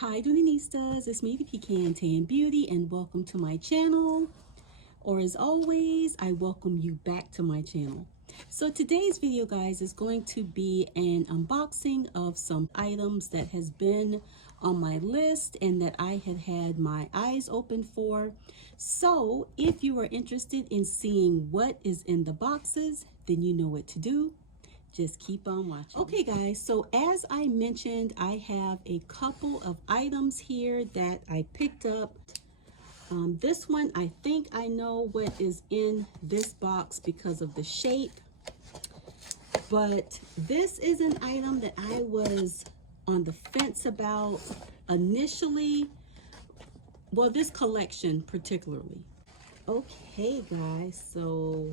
Hi Dooneynistas, it's me the Pecan Tan Beauty and welcome to my channel. Or as always, I welcome you back to my channel. So today's video guys is going to be an unboxing of some items that has been on my list and that I had my eyes open for. So if you are interested in seeing what is in the boxes, then you know what to do. Just keep on watching. Okay guys, so as I mentioned, I have a couple of items here that I picked up. This one, I think I know what is in this box because of the shape. But this is an item that I was on the fence about initially. Well, this collection particularly. Okay guys, so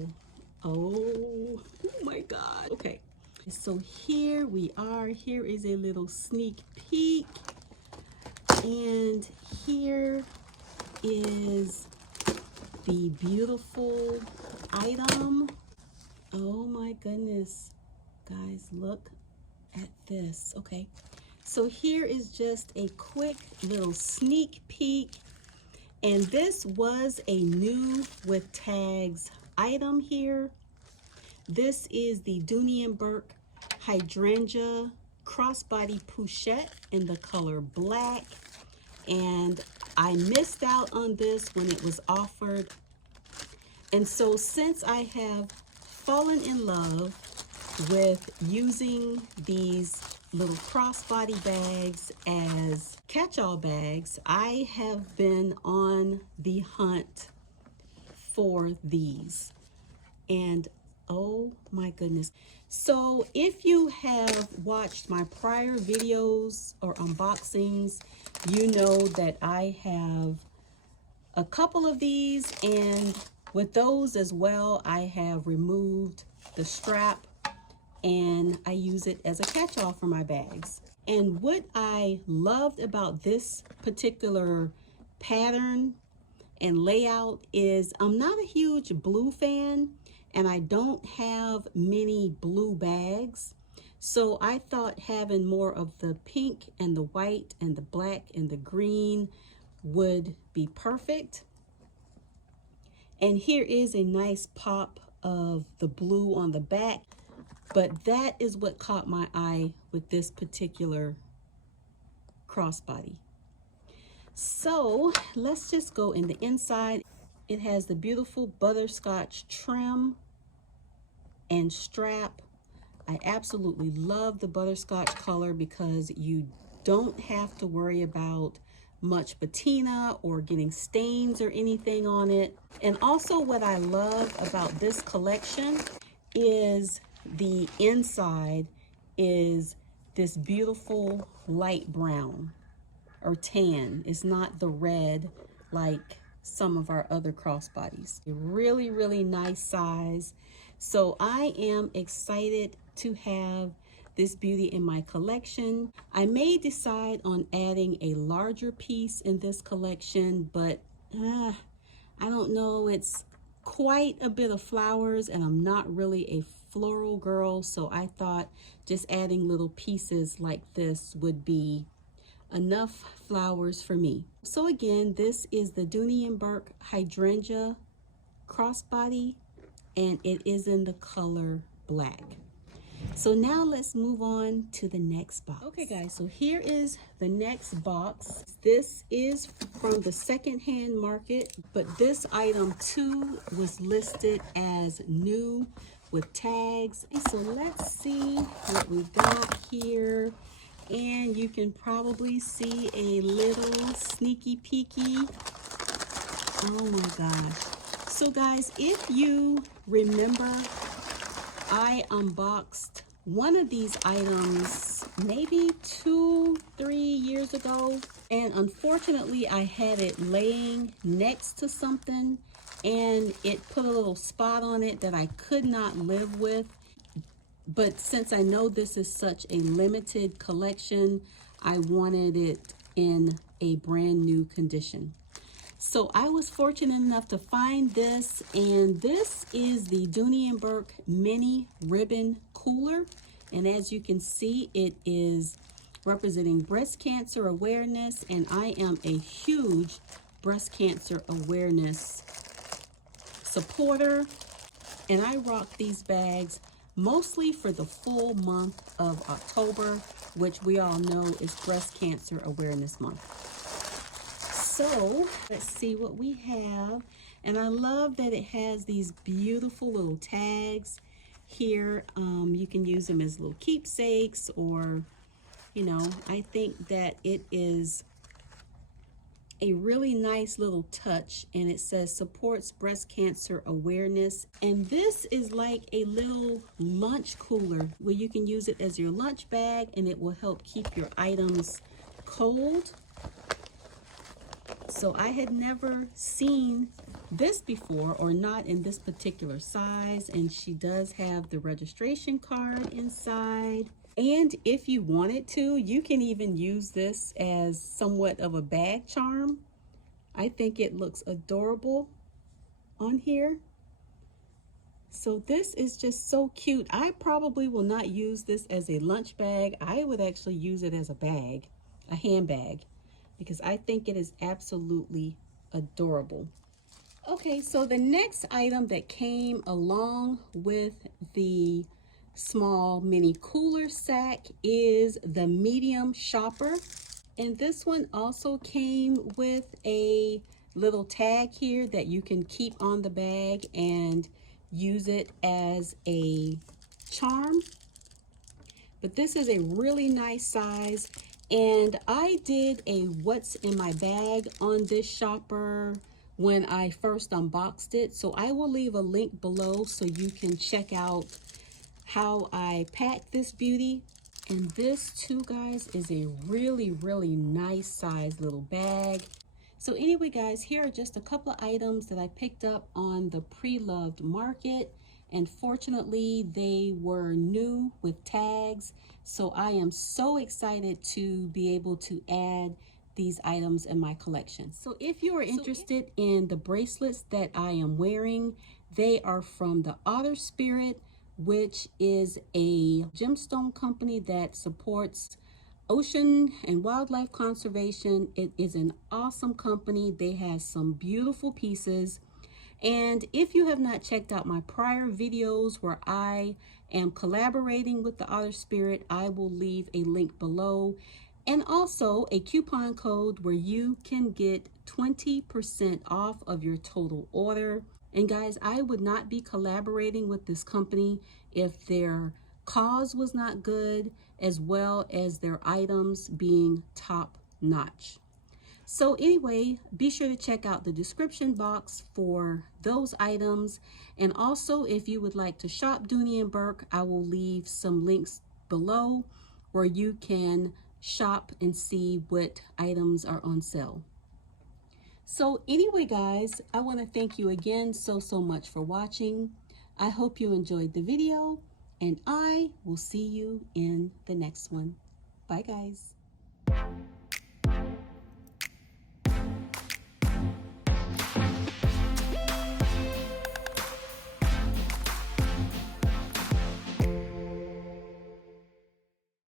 oh my god. Okay, so here we are. Here is a little sneak peek, and here is the beautiful item. Oh my goodness guys, look at this. Okay, so here is just a quick little sneak peek, and this was a new with tags item here. This is the Dooney Bourke Hydrangea Crossbody Pochette in the color black, and I missed out on this when it was offered. And so since I have fallen in love with using these little crossbody bags as catch-all bags, I have been on the hunt for these. And oh my goodness. So if you have watched my prior videos or unboxings, you know that I have a couple of these, and with those as well, I have removed the strap and I use it as a catch-all for my bags. And what I loved about this particular pattern and layout is I'm not a huge blue fan, and I don't have many blue bags. So I thought having more of the pink and the white and the black and the green would be perfect. And here is a nice pop of the blue on the back, but that is what caught my eye with this particular crossbody. So let's just go in the inside. It has the beautiful butterscotch trim and strap. I absolutely love the butterscotch color because you don't have to worry about much patina or getting stains or anything on it. And also what I love about this collection is the inside is this beautiful light brown or tan. It's not the red like some of our other crossbodies. A really, really nice size. So I am excited to have this beauty in my collection. I may decide on adding a larger piece in this collection, but I don't know. It's quite a bit of flowers and I'm not really a floral girl, so I thought just adding little pieces like this would be enough flowers for me. So again, this is the Dooney Bourke Hydrangea Crossbody, and it is in the color black. So now let's move on to the next box. Okay guys, so here is the next box. This is from the secondhand market, but this item too was listed as new with tags. And so let's see what we got here. And you can probably see a little sneaky peeky. Oh my gosh. So guys, if you remember, I unboxed one of these items maybe 2-3 years ago, and unfortunately I had it laying next to something and it put a little spot on it that I could not live with. But since I know this is such a limited collection, I wanted it in a brand new condition. So I was fortunate enough to find this, and this is the Dooney Bourke Mini Ribbon Cooler. And as you can see, it is representing breast cancer awareness, and I am a huge breast cancer awareness supporter, and I rock these bags mostly for the full month of October, which we all know is Breast Cancer Awareness Month. So let's see what we have. And I love that it has these beautiful little tags here. You can use them as little keepsakes, or, you know, I think that it is a really nice little touch, and it says supports breast cancer awareness. And this is like a little lunch cooler where you can use it as your lunch bag, and it will help keep your items cold. So I had never seen this before, or not in this particular size, and she does have the registration card inside. And if you wanted to, you can even use this as somewhat of a bag charm. I think it looks adorable on here. So this is just so cute. I probably will not use this as a lunch bag. I would actually use it as a bag, a handbag, because I think it is absolutely adorable. Okay, so the next item that came along with the small mini cooler sack is the medium shopper. And this one also came with a little tag here that you can keep on the bag and use it as a charm. But this is a really nice size. And I did a what's in my bag on this shopper when I first unboxed it. So I will leave a link below so you can check out how I packed this beauty. And this too, guys, is a really, really nice size little bag. So anyway, guys, here are just a couple of items that I picked up on the Pre-Loved Market. And fortunately, they were new with tags. So I am so excited to be able to add these items in my collection. So if you are interested in the bracelets that I am wearing, they are from the Otter Spirit, which is a gemstone company that supports ocean and wildlife conservation. It is an awesome company. They have some beautiful pieces. And if you have not checked out my prior videos where I am collaborating with the Otter Spirit, I will leave a link below, and also a coupon code where you can get 20% off of your total order. And guys, I would not be collaborating with this company if their cause was not good, as well as their items being top notch. So anyway, be sure to check out the description box for those items. And also, if you would like to shop Dooney & Bourke, I will leave some links below where you can shop and see what items are on sale. So anyway, guys, I want to thank you again so much for watching. I hope you enjoyed the video, and I will see you in the next one. Bye, guys.